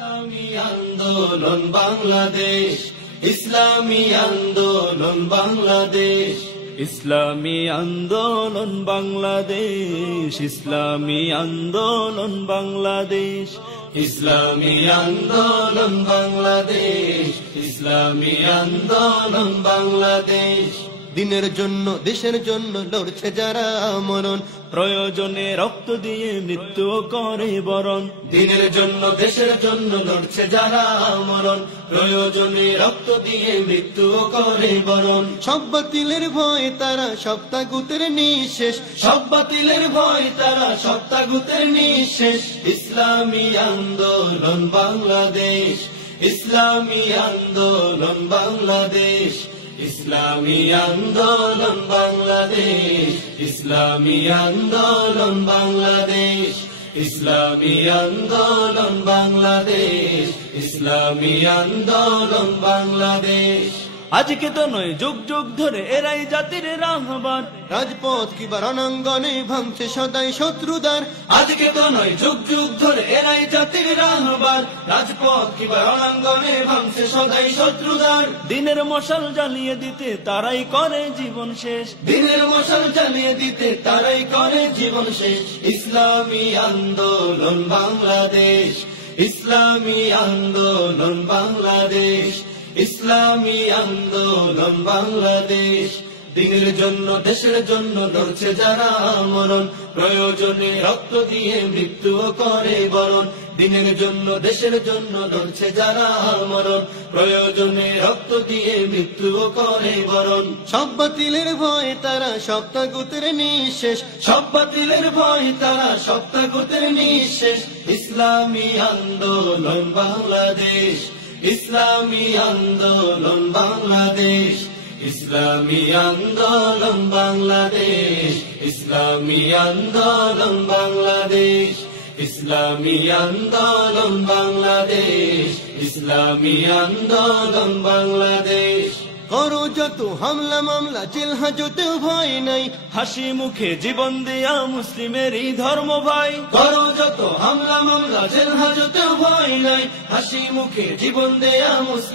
ইসলামী আন্দোলন বাংলাদেশ, ইসলামী আন্দোলন বাংলাদেশ, ইসলামী আন্দোলন বাংলাদেশ, ইসলামী আন্দোলন বাংলাদেশ, ইসলামী আন্দোলন বাংলাদেশ, ইসলামী আন্দোলন বাংলাদেশ। দিনের জন্য দেশের জন্য লড়ছে যারা মরণ, প্রয়োজনে রক্ত দিয়ে মৃত্যু করে বরণ। দিনের জন্য দেশের জন্য লড়ছে যারা মরণ, প্রয়োজনে রক্ত দিয়ে মৃত্যু করে বরণ। সব বাতিলের ভয় তারা সব তাগুতের নিঃশেষ, সব বাতিলের ভয় তারা সব তাগুতের নিঃশেষ। ইসলামী আন্দোলন বাংলাদেশ, ইসলামী আন্দোলন বাংলাদেশ, ইসলামী আন্দোলন বাংলাদেশ, ইসলামী আন্দোলন বাংলাদেশ, ইসলামী আন্দোলন বাংলাদেশ, ইসলামী আন্দোলন বাংলাদেশ। আজকে তো নয় যুগ যুগ ধরে এরাই জাতির রাহবার, রাজপথ কিবা রণাঙ্গনে ভাঙছে সদাই শত্রুদার। আজকে তো নয় যুগ যুগ ধরে এরাই জাতির রাহবার, রাজপথ কিবা রণাঙ্গনে ভাঙছে সদাই শত্রুদার। দিনের মশাল জ্বালিয়ে দিতে তারাই করে জীবন শেষ, দিনের মশাল জ্বালিয়ে দিতে তারাই করে জীবন শেষ। ইসলামী আন্দোলন বাংলাদেশ, ইসলামী আন্দোলন বাংলাদেশ, ইসলামী আন্দোলন বাংলাদেশ। দিনের জন্য দেশের জন্য লড়ছে যারা মরণ, প্রয়োজনে রক্ত দিয়ে মৃত্যু করে বরণ। দিনের জন্য দেশের জন্য লড়ছে যারা মরণ, প্রয়োজনে রক্ত দিয়ে মৃত্যু করে বরণ। সব বাতিলের ভয় তারা সব তাগুতের নিঃশেষ, সব বাতিলের ভয় তারা সব তাগুতের নিঃশেষ। ইসলামী আন্দোলন বাংলাদেশ, ইসলামী আন্দোলন বাংলাদেশ, ইসলামী আন্দোলন বাংলাদেশ, ইসলামী আন্দোলন বাংলাদেশ, ইসলামী আন্দোলন বাংলাদেশ, ইসলামী আন্দোলন বাংলাদেশ। করো যত হামলা মামলা জেল হাজতেও ভয় নাই, হাসি মুখে জীবন দেয়া মুসলিমের এই ধর্ম ভাই। করো যত হামলা মামলা জেল হাজতেও ভয় নাই, হাসি মুখে জীবন দেয়া মুসলিম